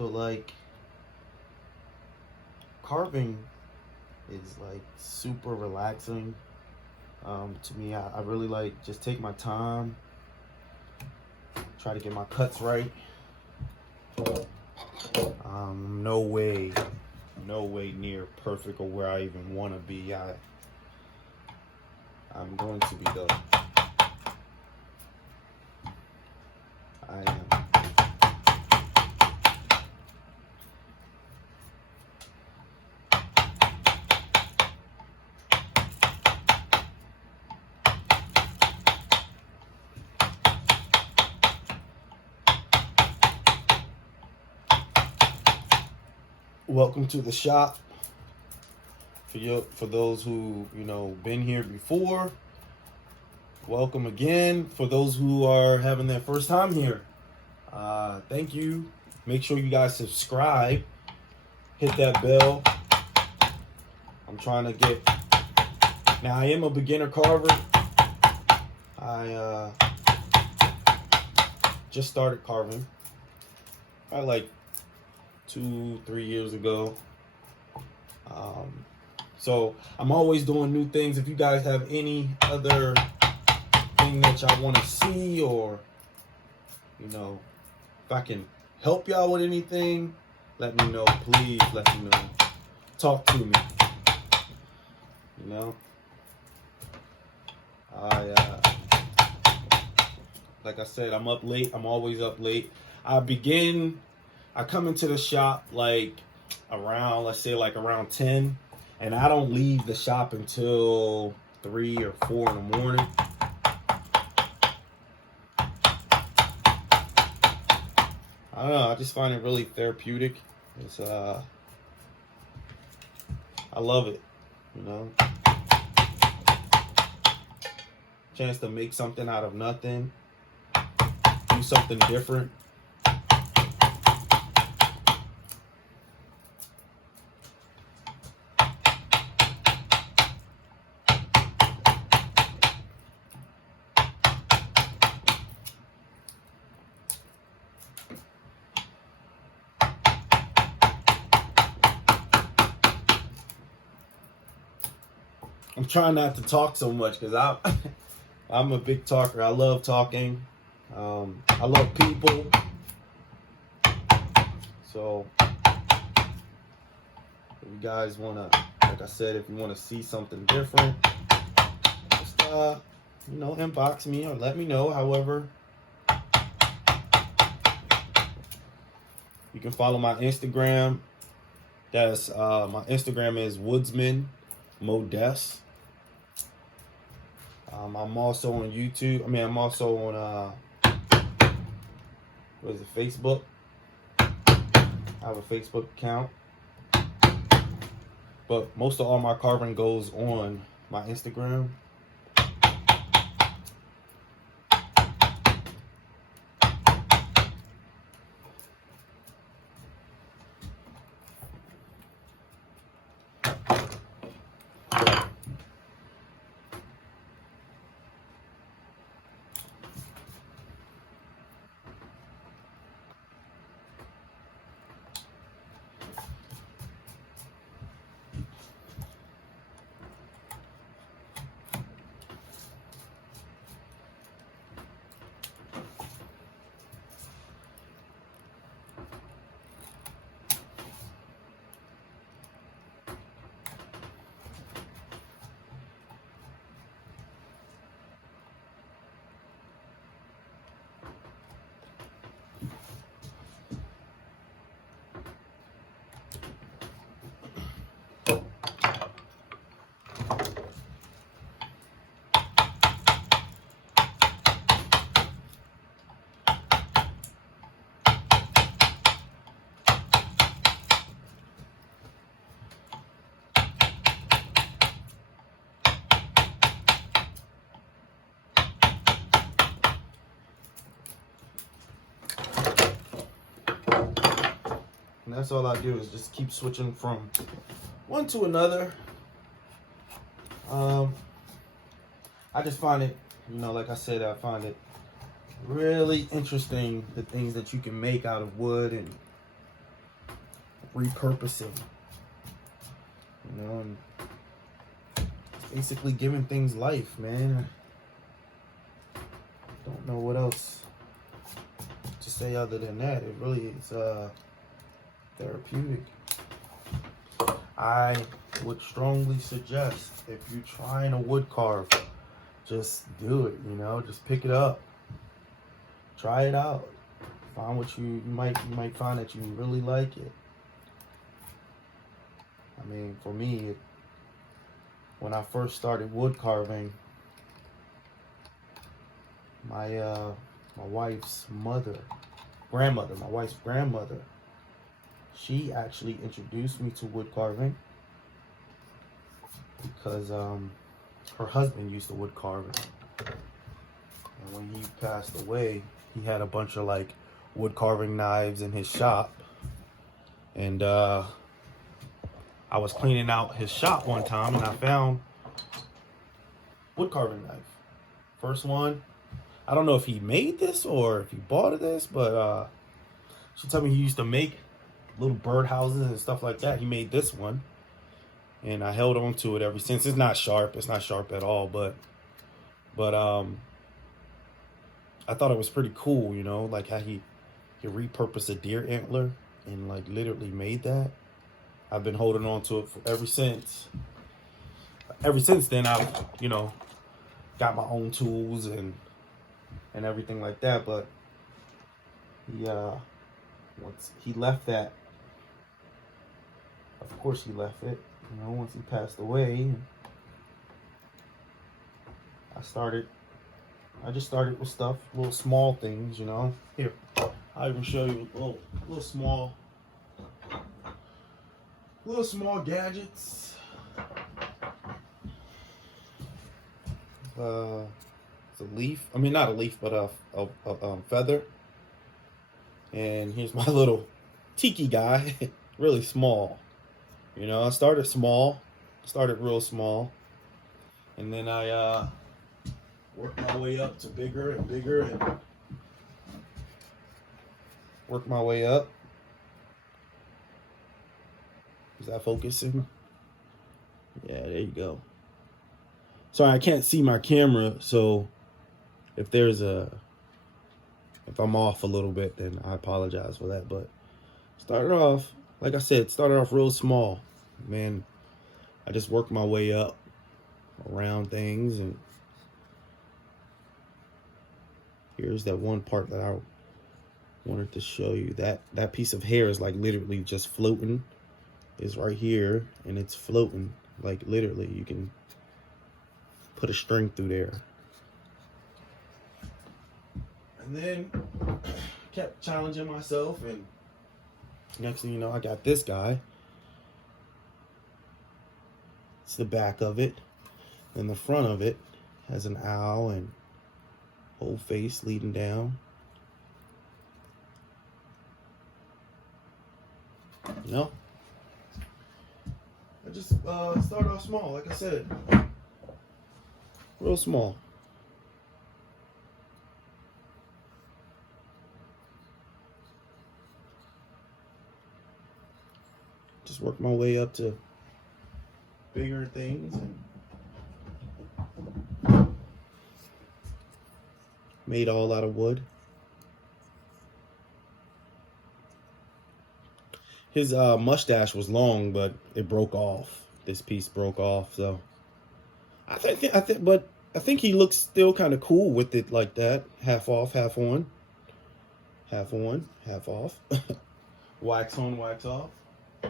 So like carving is like super relaxing. To me, I really like just take my time, try to get my cuts right. No way, no way near perfect or where I even want to be. I'm going to be though. I am. Welcome to the shop. For those who been here before, welcome again. For those who are having their first time here, thank you. Make sure you guys subscribe, hit that bell. I'm trying to get. Now I am a beginner carver. I just started carving. I like 2-3 years ago. So I'm always doing new things. If you guys have any other thing that y'all want to see, or if I can help y'all with anything, let me know. Please let me know. Talk to me. Like I said, I'm up late. I'm always up late. I come into the shop like around, let's say like around 10, and I don't leave the shop until 3 or 4 in the morning. I don't know, I just find it really therapeutic. It's I love it, Chance to make something out of nothing, do something different. I'm trying not to talk so much because I'm a big talker. I love talking. I love people. So if you guys want to, like I said, if you want to see something different, just inbox me or let me know. However, you can follow my Instagram. That's my Instagram is Woodsman Modest. I'm also on YouTube. I'm also on Facebook. I have a Facebook account. But most of all my carving goes on my Instagram. And that's all I do is just keep switching from one to another. I just find it, like I said, I find it really interesting, the things that you can make out of wood. And repurposing, and basically giving things life, man. Don't know what else to say other than that. It really is therapeutic. I would strongly suggest, if you're trying to wood carve, just do it, just pick it up. Try it out. Find what you might find that you really like it. I mean, for me, when I first started wood carving, my wife's grandmother, she actually introduced me to wood carving because her husband used to wood carve. And when he passed away, he had a bunch of like wood carving knives in his shop. And I was cleaning out his shop one time and I found wood carving knife. First one. I don't know if he made this or if he bought this, but she told me he used to make little birdhouses and stuff like that. He made this one, and I held on to it ever since. It's not sharp at all, but I thought it was pretty cool, like how he repurposed a deer antler and like literally made that. I've been holding on to it ever since. Ever since then, I've got my own tools and everything like that. But once he left that, of course he left it. Once he passed away, I just started with stuff, little small things, Here, I'll even show you little small gadgets. It's a leaf. I mean, not a leaf, but a feather. And here's my little tiki guy, really small. I started real small, and then I worked my way up to bigger and bigger, and worked my way up. Is that focusing? Yeah, there you go. Sorry, I can't see my camera, so if I'm off a little bit, then I apologize for that. But started off, like I said, real small. Man, I just worked my way up around things, and here's that one part that I wanted to show you. That piece of hair is like literally just floating. It's right here, and it's floating. Like literally, you can put a string through there. And then kept challenging myself, and next thing you know, I got this guy. It's the back of it, and the front of it has an owl and whole face leading down. I just started off small, like I said, real small. Just worked my way up to bigger things, and made all out of wood. His mustache was long, but it broke off. This piece broke off, so I think he looks still kind of cool with it like that, half off, half on, half on, half off, wax on, wax off. I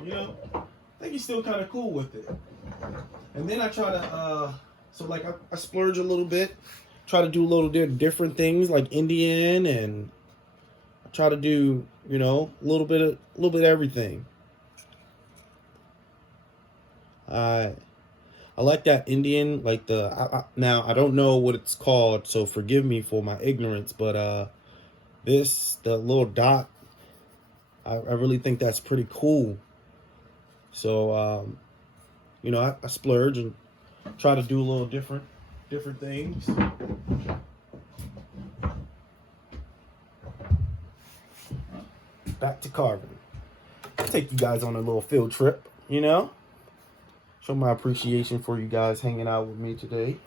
think he's still kind of cool with it. And then I try to, I splurge a little bit, try to do a little different things like Indian, and I try to do, a little bit of everything. I like that Indian, like now I don't know what it's called, so forgive me for my ignorance, but the little dot, I really think that's pretty cool. So I splurge and try to do a little different things. Back to carving. take you guys on a little field trip, you know? Show my appreciation for you guys hanging out with me today.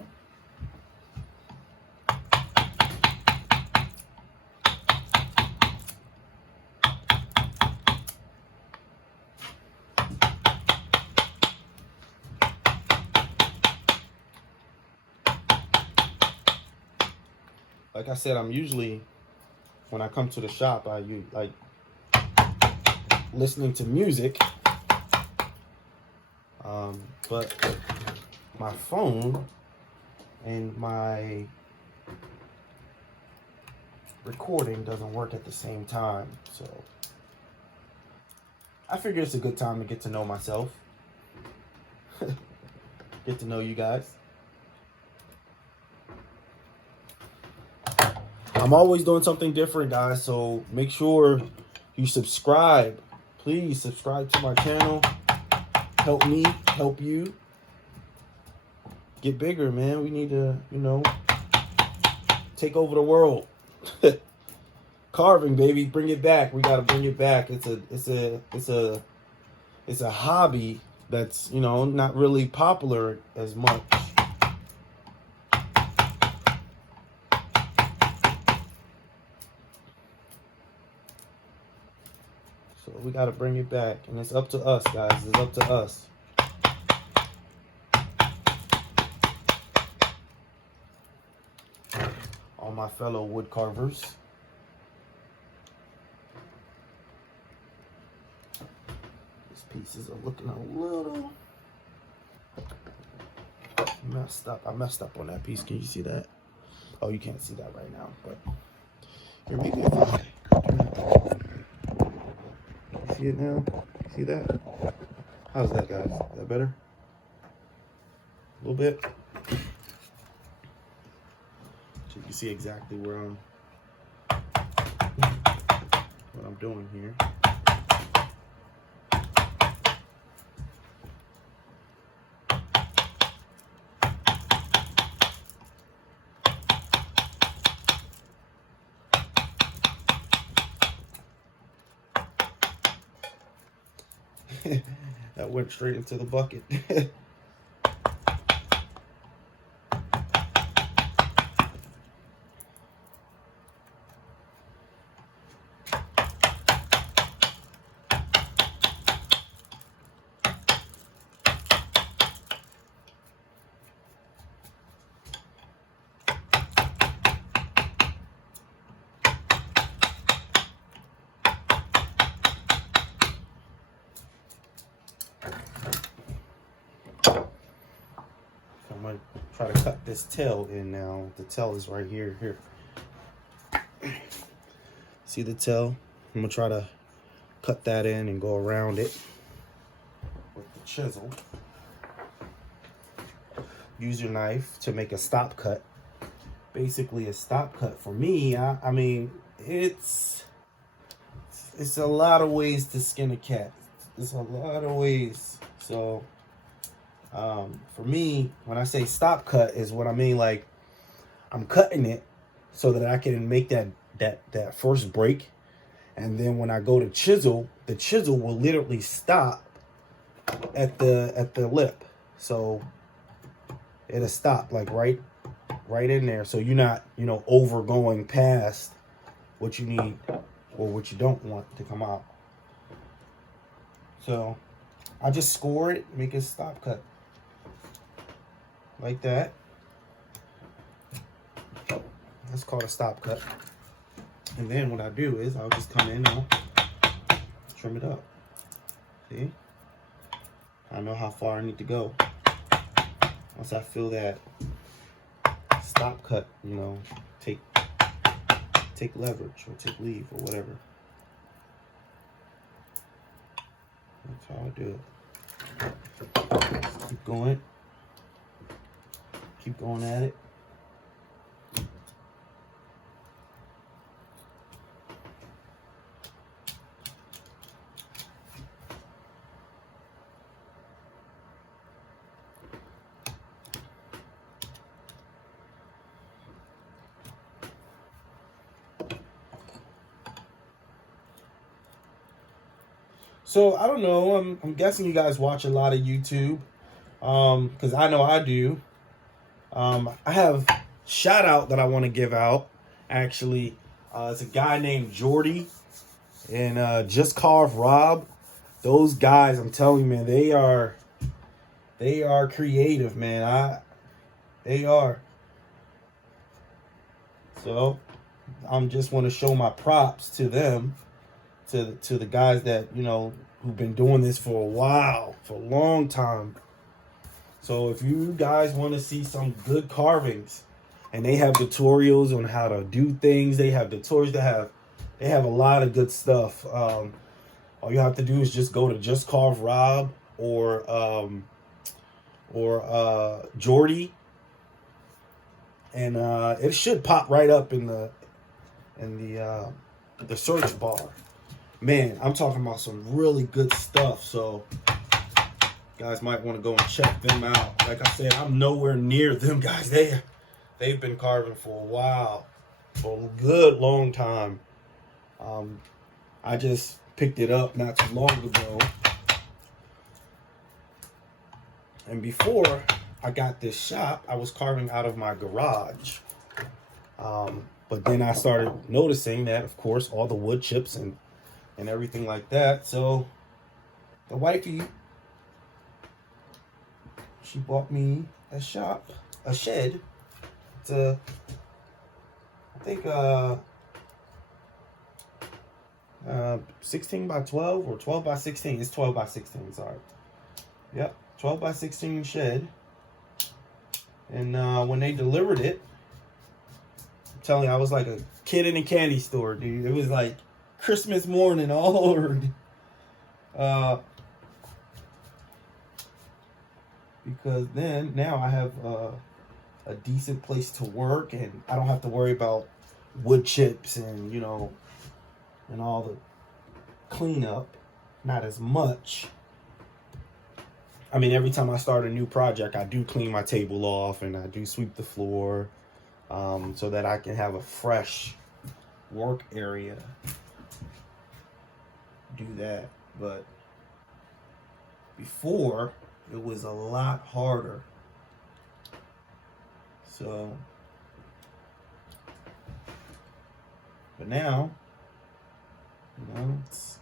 Like I said, I'm usually, when I come to the shop, I like listening to music. But my phone and my recording doesn't work at the same time. So I figure it's a good time to get to know myself. Get to know you guys. I'm always doing something different, guys, so make sure you subscribe. Please subscribe to my channel. Help me, help you. Get bigger, man. We need to, you know, take over the world. Carving, baby, bring it back. We gotta bring it back. It's a hobby that's, you know, not really popular as much. So we got to bring it back. And it's up to us, guys. It's up to us. All my fellow wood carvers. These pieces are looking a little messed up. I messed up on that piece. Can you see that? Oh, you can't see that right now. But here, maybe if I... See it now? See that? How's that, guys? Is that better? A little bit. So you can see exactly where what I'm doing here. That went straight into the bucket. I'm gonna try to cut this tail in now. The tail is right here. Here. See the tail? I'm gonna try to cut that in and go around it with the chisel. Use your knife to make a stop cut. Basically a stop cut for me, I mean, it's a lot of ways to skin a cat. It's a lot of ways. So for me, when I say stop cut is what I mean, like I'm cutting it so that I can make that first break, and then when I go to chisel, the chisel will literally stop at the lip. So it'll stop like right in there, so you're not, you know, over going past what you need or what you don't want to come out. So I just score it, make a stop cut like that. That's called a stop cut. And then what I do is I'll just come in and I'll trim it up. See? I know how far I need to go. Once I feel that stop cut, you know, take leverage or take leave or whatever. That's how I do it. Keep going. Keep going at it. So I don't know. I'm guessing you guys watch a lot of YouTube, because I know I do. I have shout out that I want to give out. Actually, it's a guy named Jordy and Just Carve Rob. Those guys, I'm telling you, man, they are creative, man. They are. So I'm just want to show my props to them, to the guys that who've been doing this for a while, for a long time. So if you guys want to see some good carvings, and they have tutorials on how to do things, they have tutorials. They have a lot of good stuff. All you have to do is just go to Just Carve Rob or Jordy, and it should pop right up in the search bar. Man, I'm talking about some really good stuff. So guys might want to go and check them out. Like I said, I'm nowhere near them guys. They've been carving for a while, for a good long time. I just picked it up not too long ago. And before I got this shop, I was carving out of my garage. But then I started noticing that, of course, all the wood chips and everything like that. So the wifey, she bought me a shed. It's I think 16 by 12 or 12 by 16. It's 12 by 16, sorry. Yep, 12 by 16 shed. And when they delivered it, I'm telling you, I was like a kid in a candy store, dude. It was like Christmas morning all over. Because now I have a decent place to work, and I don't have to worry about wood chips and and all the cleanup. Not as much. I mean, every time I start a new project, I do clean my table off and I do sweep the floor, so that I can have a fresh work area. Do that. But before, it was a lot harder. So, but now, it's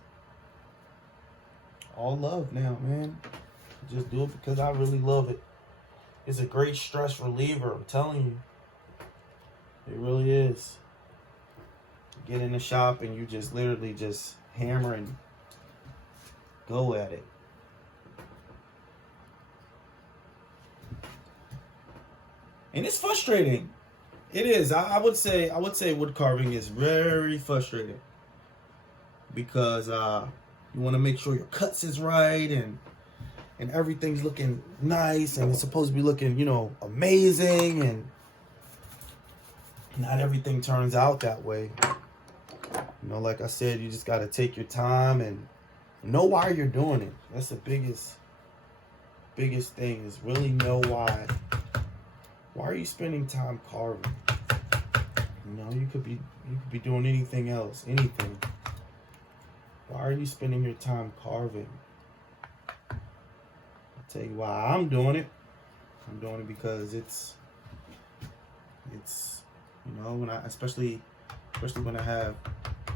all love now, man. Just do it because I really love it. It's a great stress reliever, I'm telling you. It really is. You get in the shop and you just literally just hammer and go at it. And it's frustrating. It is. I would say wood carving is very frustrating. Because you want to make sure your cuts is right and everything's looking nice, and it's supposed to be looking, amazing, and not everything turns out that way. Like I said, you just got to take your time and know why you're doing it. That's the biggest thing, is really know why. Why are you spending time carving? You could be doing anything else, anything. Why are you spending your time carving? I'll tell you why I'm doing it. I'm doing it because it's when especially when I have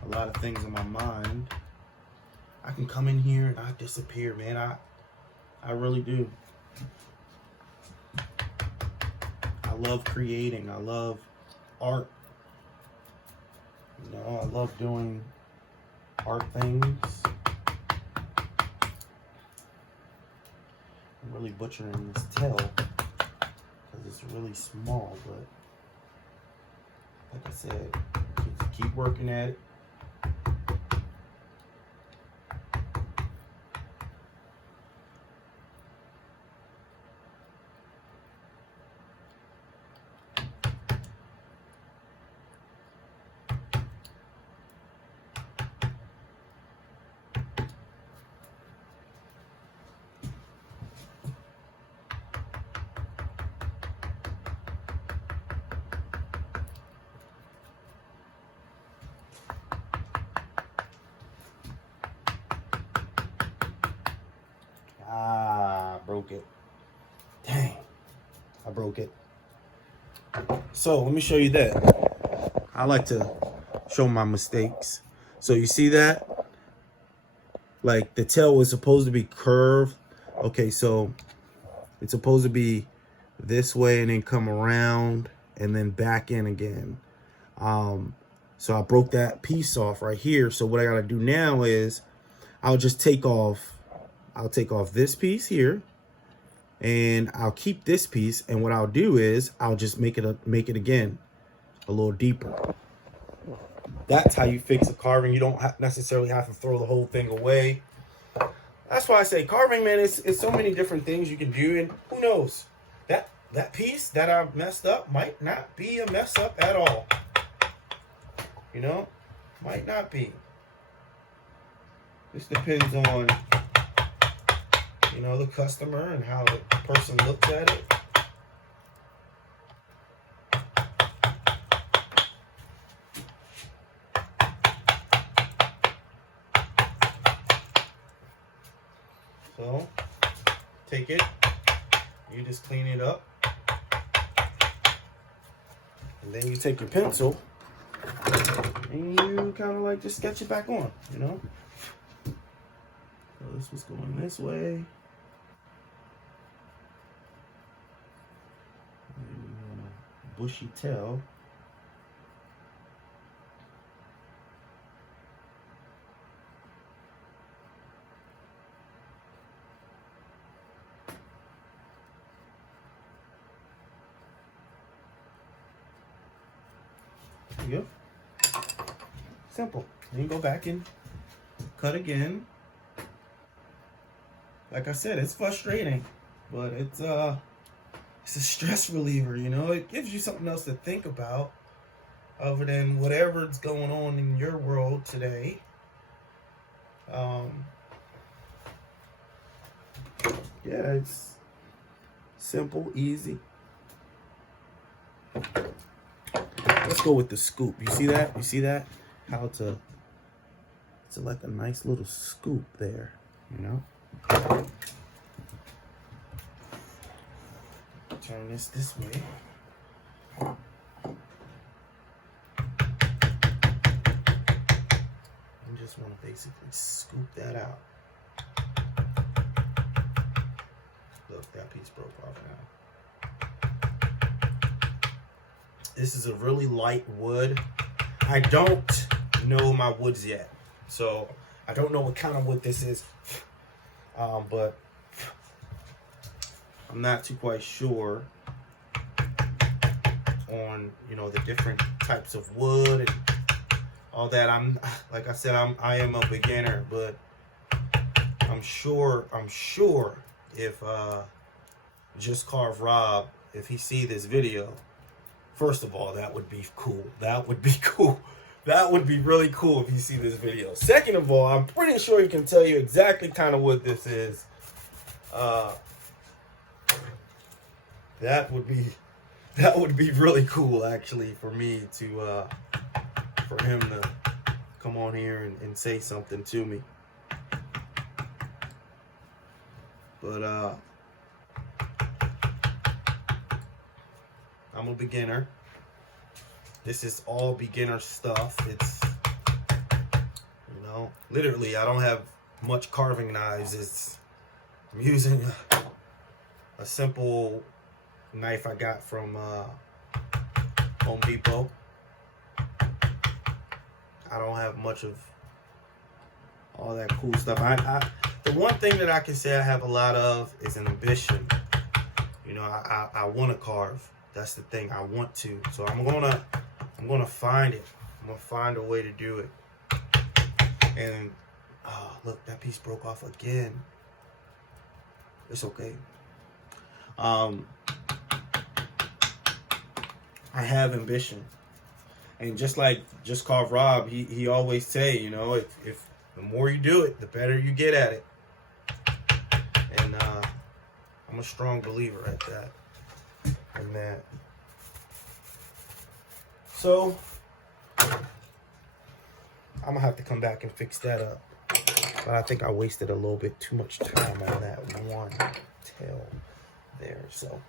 a lot of things on my mind, I can come in here and I disappear, man. I really do. I love creating. I love art. I love doing art things. I'm really butchering this tail because it's really small, but like I said, just keep working at it. broke it. Dang, I broke it. So let me show you that. I like to show my mistakes. So you see that? Like the tail was supposed to be curved. Okay, so it's supposed to be this way and then come around and then back in again. So I broke that piece off right here. So what I gotta do now is I'll take off this piece here, and I'll keep this piece, and what I'll do is I'll just make it again a little deeper. That's how you fix a carving. You don't necessarily have to throw the whole thing away. That's why I say carving, man, it's so many different things you can do, and who knows, that piece that I messed up might not be a mess up at all. You know, might not be. This depends on, you know, the customer and how the person looks at it. So, take it, you just clean it up, and then you take your pencil and you kind of like just sketch it back on, you know? So this was going this way. Bushy tail. There you go. Simple. Then you go back and cut again. Like I said, it's frustrating, but it's a stress reliever, you know? It gives you something else to think about other than whatever's going on in your world today. Yeah, it's simple, easy. Let's go with the scoop. You see that? You see that? How it's like a nice little scoop there, you know? Turn this way. And just want to basically scoop that out. Look, that piece broke off now. This is a really light wood. I don't know my woods yet, so I don't know what kind of wood this is, but I'm not too quite sure on, you know, the different types of wood and all that. Like I said, I am a beginner, but I'm sure if Just Carve Rob, if he see this video, first of all, that would be cool. That would be cool. That would be really cool if you see this video. Second of all, I'm pretty sure he can tell you exactly kind of what this is. That would be really cool, actually, for me to for him to come on here and say something to me. But I'm a beginner. This is all beginner stuff. It's, you know, literally I don't have much carving knives. I'm using a simple knife I got from Home Depot. I don't have much of all that cool stuff. The one thing that I can say I have a lot of is an ambition. You know, I want to carve. That's the thing. I want to. So I'm gonna find it. I'm gonna find a way to do it. And look, that piece broke off again. It's okay. I have ambition, and just like Just Carve Rob, he always say, you know, if the more you do it, the better you get at it. And I'm a strong believer at that. And that. So I'm gonna have to come back and fix that up. But I think I wasted a little bit too much time on that one tail there. So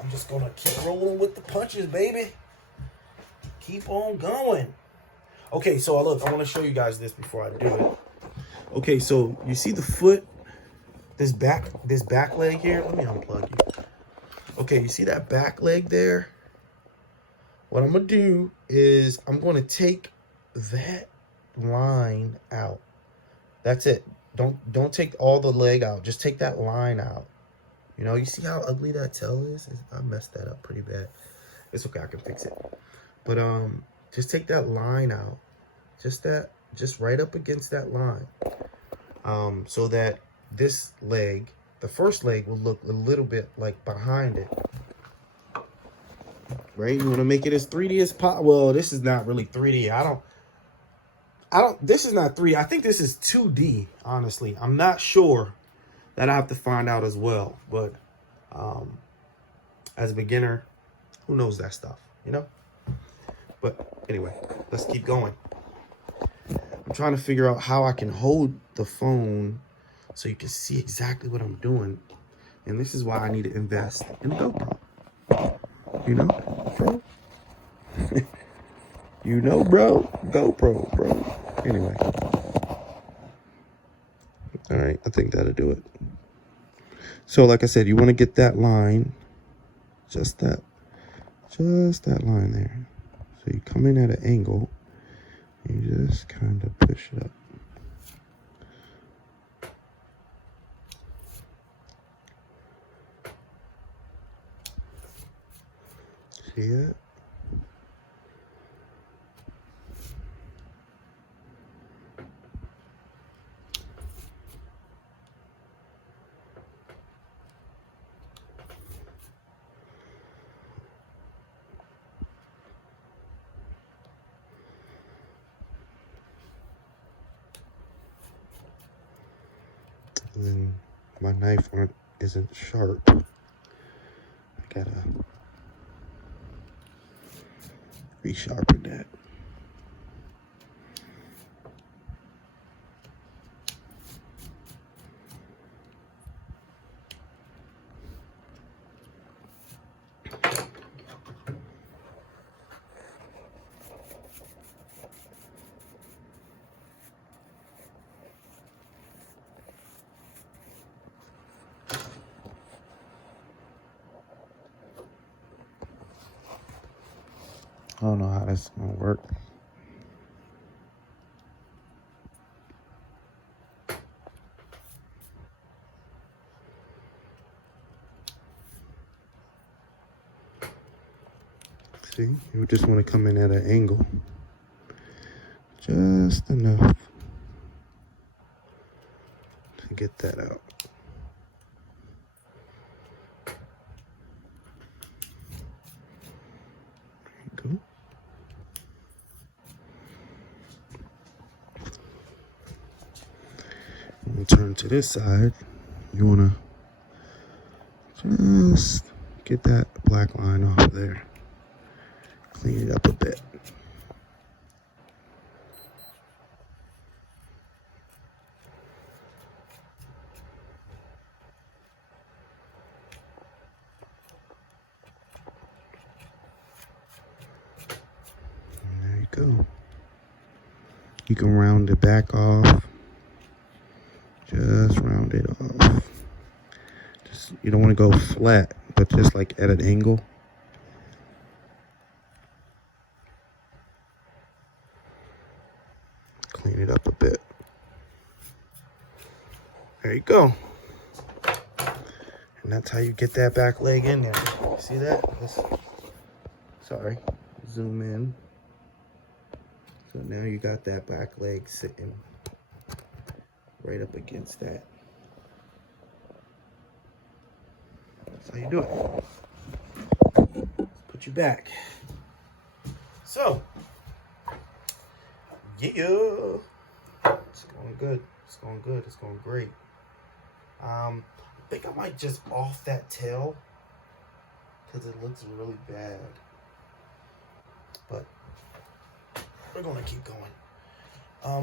I'm just gonna keep rolling with the punches, baby. Keep on going. Okay, so look, I want to show you guys this before I do it. Okay, so you see the foot, this back leg here. Let me unplug you. Okay, you see that back leg there? What I'm gonna do is I'm gonna take that line out. That's it. Don't take all the leg out. Just take that line out. You know, you see how ugly that tail is? I messed that up pretty bad. It's okay, I can fix it. But just take that line out. Just right up against that line. So that this leg, the first leg, will look a little bit like behind it. Right? You want to make it as 3D as possible. Well, this is not really 3D. This is not 3D. I think this is 2D, honestly. I'm not sure. That I have to find out as well. But as a beginner, who knows that stuff, you know? But anyway, let's keep going. I'm trying to figure out how I can hold the phone so you can see exactly what I'm doing. And this is why I need to invest in a GoPro. You know, bro? You know, bro? GoPro, bro. Anyway. All right, I think that'll do it. So, like I said, you want to get that line, just that line there. So you come in at an angle, you just kind of push it up. See it? And then my knife isn't sharp. I gotta resharpen that. I don't know how this is gonna work. See, you just want to come in at an angle. Just enough to get that out. There you go. We'll turn to this side. You want to just get that black line off there. Clean it up a bit. And there you go. You can round it back off. Just round it off. Just, you don't want to go flat, but just like at an angle. Clean it up a bit. There you go. And that's how you get that back leg in there. See that? Sorry. Zoom in. So now you got that back leg sitting right up against that. That's how you do it. Let's put you back. So, yeah. It's going good. It's going good. It's going great. I think I might just off that tail because it looks really bad. But we're going to keep going.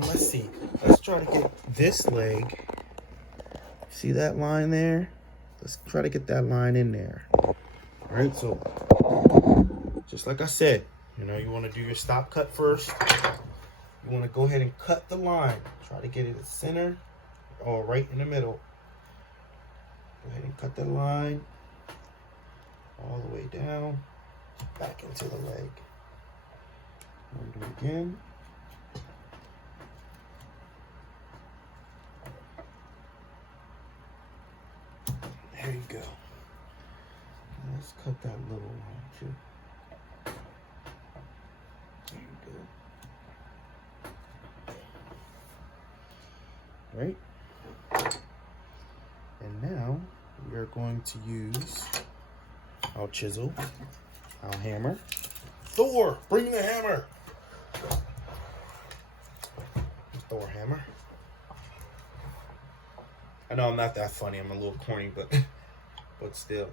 Let's see. Let's try to get this leg. See that line there? let's try to get that line in there. All right, so just like I said, you know, you want to do your stop cut first. You want to go ahead and cut the line. Try to get it at the center or right in the middle. Go ahead and cut the line all the way down, back into the leg. And do it again. There you go. Let's cut that little line too. There you go. Right? And now we are going to use our chisel, our hammer. Thor, bring the hammer. Thor hammer. I know I'm not that funny. I'm a little corny, but still.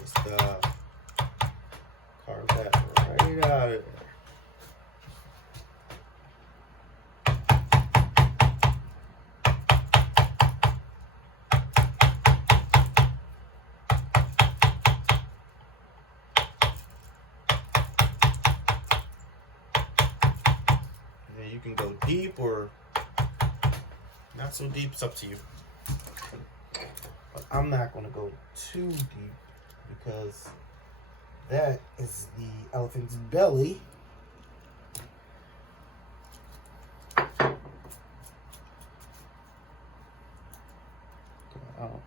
Just carve that right out of there. You can go deep or not so deep, it's up to you. But I'm not going to go too deep because that is the elephant's belly. Oh.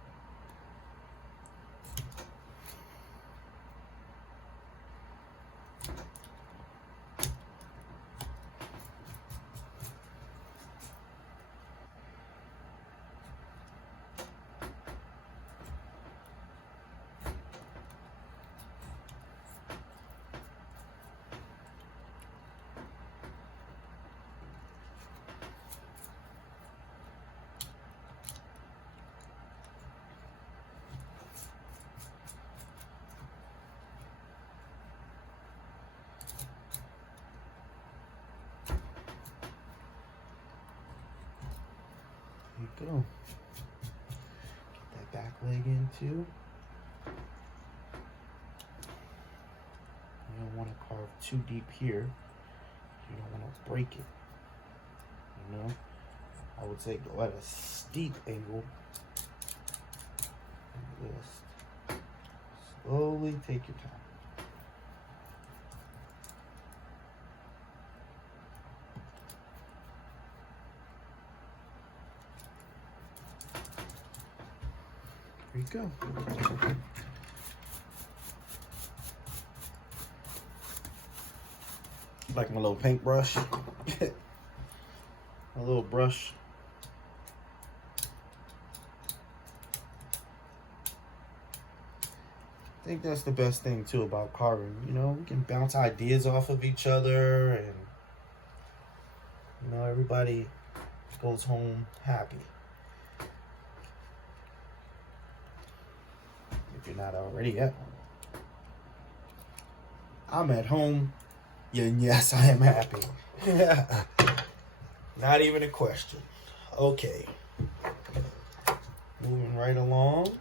There you go. Get that back leg in too. You don't want to carve too deep here. You don't want to break it. You know? I would say go at a steep angle. And just slowly take your time. There you go. Like my little paintbrush. My little brush. I think that's the best thing too about carving. You know, we can bounce ideas off of each other and you know, everybody goes home happy. If you're not already at home. I'm at home, yeah, and yes, I am happy. Not even a question. Okay. Moving right along.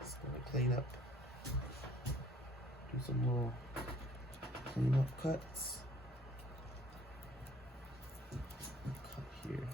Just gonna clean up. Do some little clean up cuts. Cut here.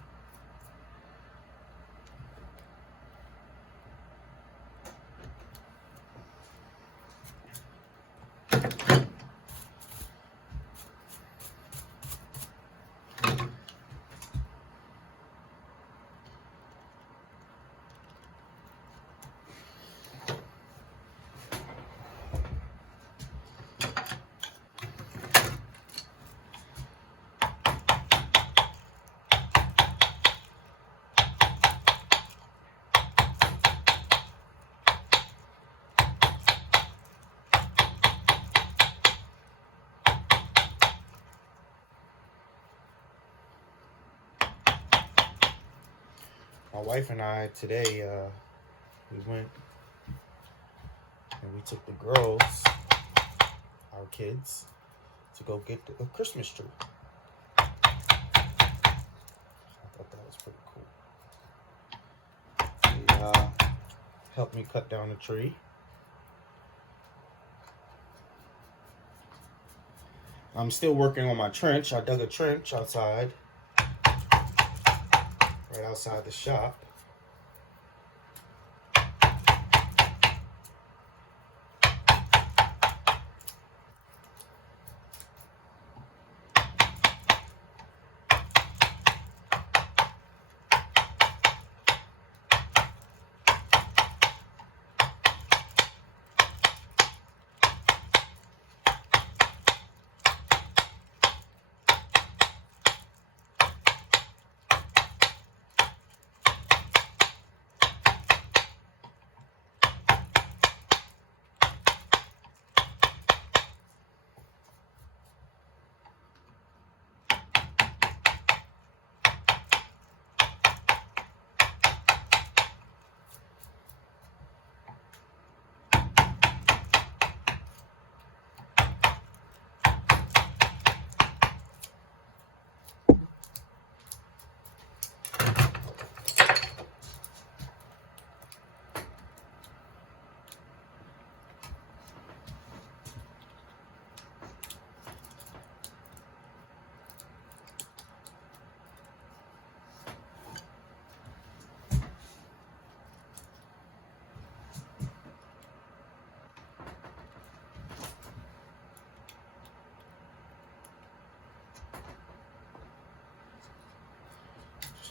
My wife and I today, we went and we took the girls, our kids, to go get a Christmas tree. I thought that was pretty cool. helped me cut down the tree. I'm still working on my trench. I dug a trench outside, right outside the shop.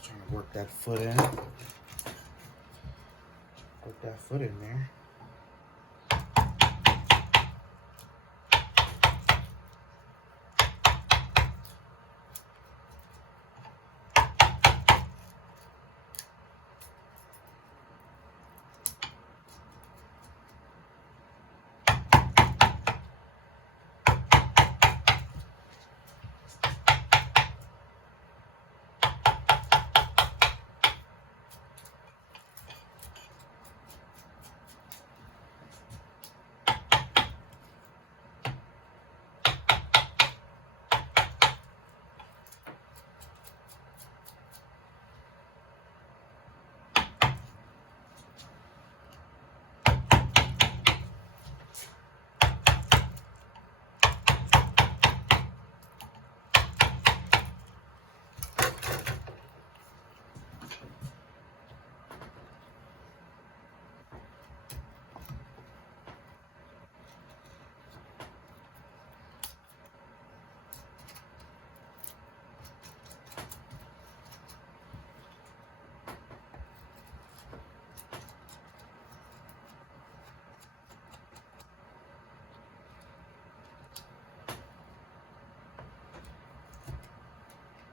Trying to work that foot in. Work that foot in there.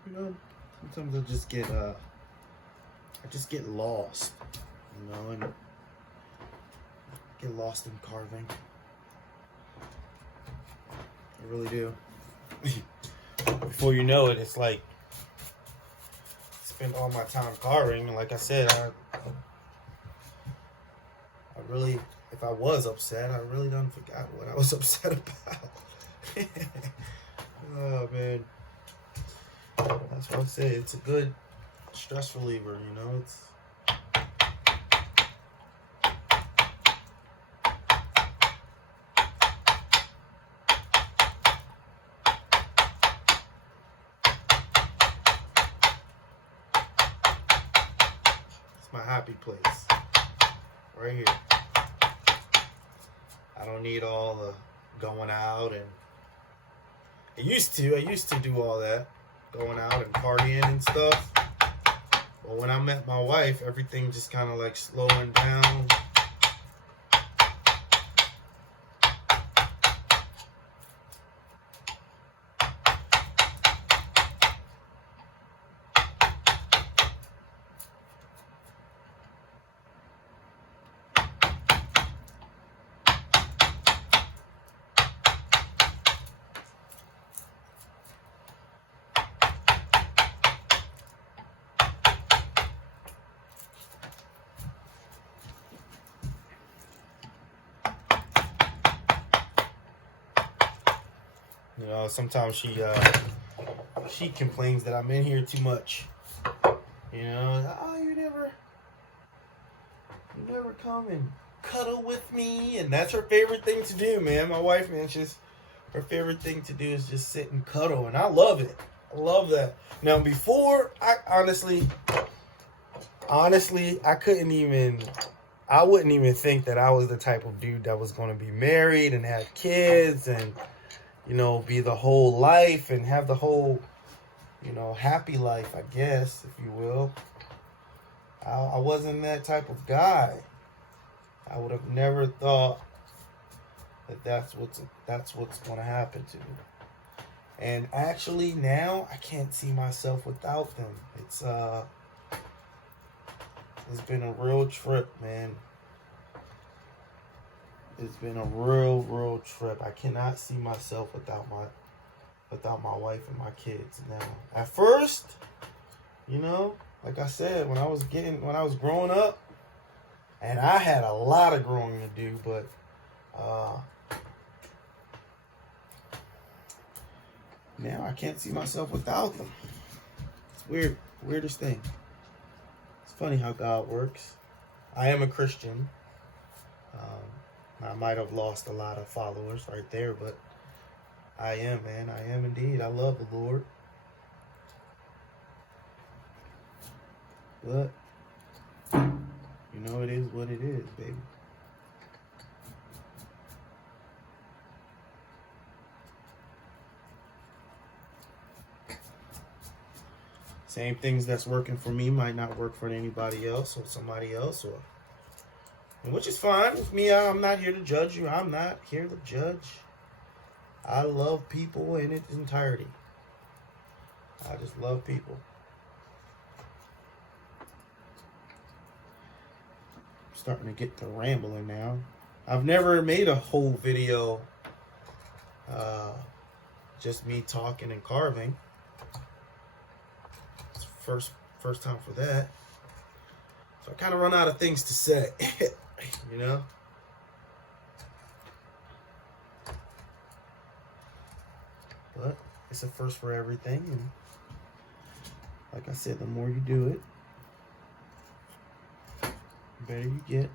You know, sometimes I just get lost, you know, and get lost in carving. I really do. Before you know it, it's like I spend all my time carving. And like I said, I really, if I was upset, I really done forgot what I was upset about. Oh man. That's what I say. It's a good stress reliever, you know. It's my happy place. Right here. I don't need all the going out and I used to do all that. Going out and partying and stuff. But when I met my wife, everything just kind of like slowing down. You know, sometimes she complains that I'm in here too much. You know, oh, ever come and cuddle with me? And that's her favorite thing to do, man. My wife, man, her favorite thing to do is just sit and cuddle, and I love it. I love that. Now, before, I honestly, I wouldn't even think that I was the type of dude that was going to be married and have kids and, you know, be the whole life and have the whole, you know, happy life, I guess, if you will. I wasn't that type of guy. I would have never thought that that's what's going to happen to me. And actually now I can't see myself without them. It's been a real trip, man. It's been a real trip. I cannot see myself without my wife and my kids now. At first, you know, like I said, when I was growing up, and I had a lot of growing to do, but now I can't see myself without them. It's weird. Weirdest thing. It's funny how God works. I am a Christian. I might have lost a lot of followers right there, but I am, man. I am indeed. I love the Lord. But, you know, it is what it is, baby. Same things that's working for me might not work for anybody else or somebody else, and which is fine with me. I'm not here to judge you. I'm not here to judge. I love people in its entirety. I just love people. I'm starting to get to rambling now. I've never made a whole video, just me talking and carving. First time for that. So I kind of run out of things to say, you know? But it's a first for everything, and like I said, the more you do it, the better you get.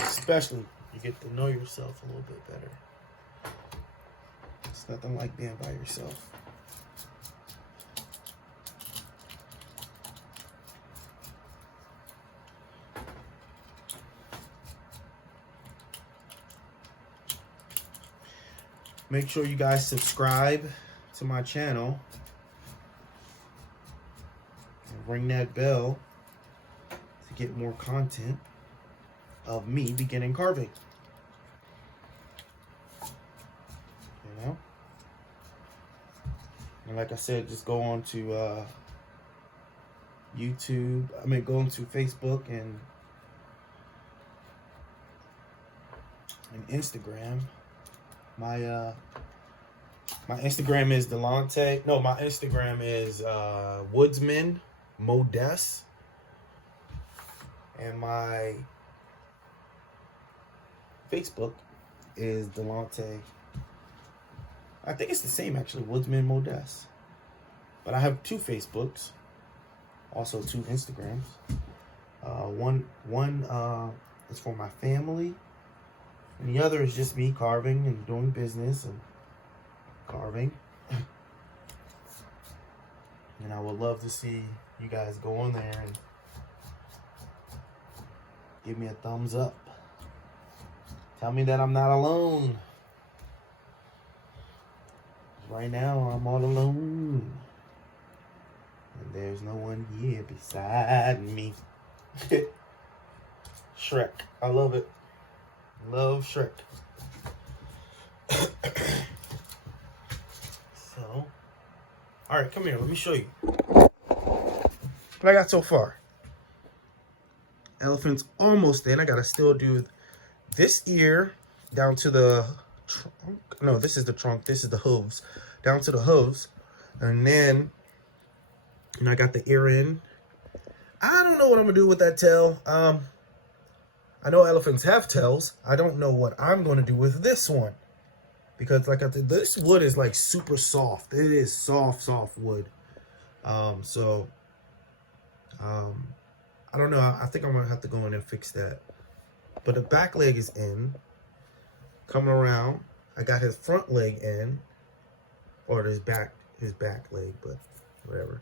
Especially, you get to know yourself a little bit better. It's nothing like being by yourself. Make sure you guys subscribe to my channel and ring that bell to get more content of me beginning carving. You know? And like I said, just go on to YouTube. Go on to Facebook and Instagram. My Instagram is Delonte. No, my Instagram is Woodsman Modest. And my Facebook is Delonte. I think it's the same actually, Woodsman Modest. But I have 2 Facebooks, also 2 Instagrams. One is for my family. And the other is just me carving and doing business and carving. And I would love to see you guys go on there and give me a thumbs up. Tell me that I'm not alone. Right now, I'm all alone. And there's no one here beside me. Shrek. I love it. Love Shrek. So, alright, come here. Let me show you what I got so far. Elephant's almost in. I gotta still do this ear down to the trunk. No, this is the trunk. This is the hooves. Down to the hooves. And then, I got the ear in. I don't know what I'm gonna do with that tail. I know elephants have tails. I don't know what I'm going to do with this one. Because like I said, this wood is like super soft. It is soft wood. I don't know. I think I'm gonna have to go in and fix that. But the back leg is in. Coming around, I got his front leg in, or his back leg, but whatever.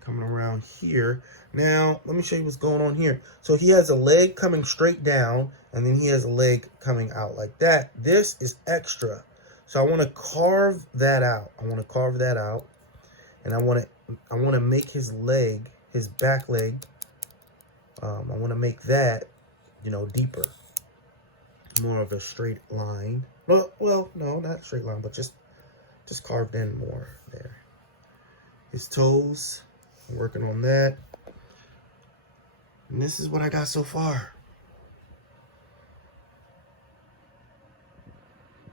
Coming around here. Now, let me show you what's going on here. So he has a leg coming straight down, and then he has a leg coming out like that. This is extra. So I want to carve that out. And I want to make his leg, his back leg, I want to make that, you know, deeper. More of a straight line. Well, no, not straight line, but just carved in more there. His toes, I'm working on that. And this is what I got so far.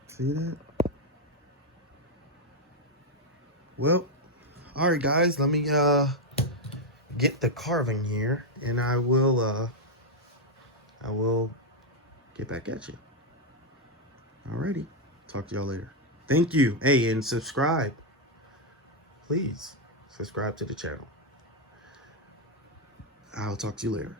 See that? Well, all right, guys, let me get the carving here, and I will get back at you. Alrighty, talk to y'all later. Thank you. Hey, and subscribe. Please subscribe to the channel. I'll talk to you later.